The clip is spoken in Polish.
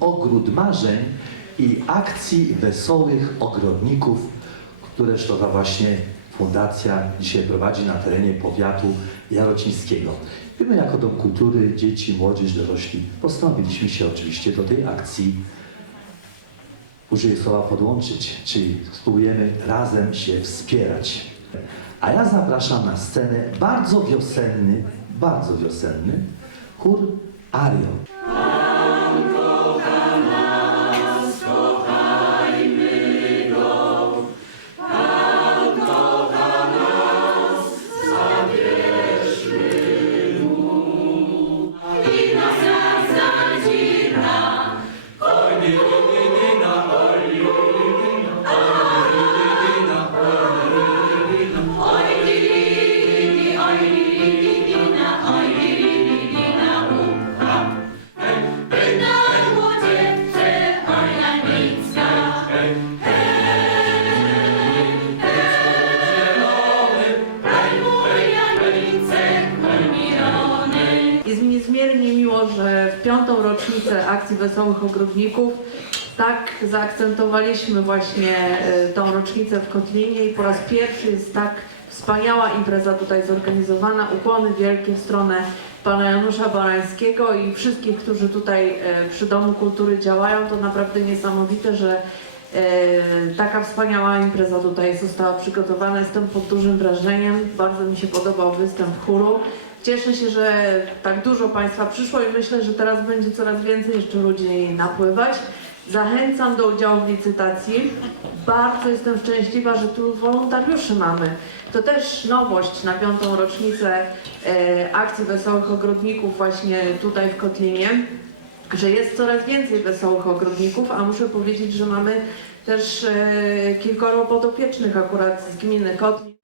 Ogród Marzeń i akcji Wesołych Ogrodników, które sztuka właśnie Fundacja dzisiaj prowadzi na terenie powiatu jarocińskiego. I my jako Dom Kultury, dzieci, młodzież, dorośli postanowiliśmy się oczywiście do tej akcji użyję słowa podłączyć, czyli spróbujemy razem się wspierać. A ja zapraszam na scenę bardzo wiosenny, bardzo wiosenny chór Arion. Że w piątą rocznicę akcji Wesołych Ogrodników tak zaakcentowaliśmy właśnie e, tą rocznicę w Kotlinie i po raz pierwszy jest tak wspaniała impreza tutaj zorganizowana. Ukłony wielkie w stronę pana Janusza Barańskiego i wszystkich, którzy tutaj e, przy Domu Kultury działają. To naprawdę niesamowite, że e, taka wspaniała impreza tutaj została przygotowana. Jestem pod dużym wrażeniem. Bardzo mi się podobał występ chóru. Cieszę się, że tak dużo Państwa przyszło i myślę, że teraz będzie coraz więcej jeszcze ludzi napływać. Zachęcam do udziału w licytacji. Bardzo jestem szczęśliwa, że tu wolontariuszy mamy. To też nowość na piątą rocznicę e, akcji Wesołych Ogrodników właśnie tutaj w Kotlinie, że jest coraz więcej Wesołych Ogrodników, a muszę powiedzieć, że mamy też e, kilkoro podopiecznych akurat z gminy Kotlin.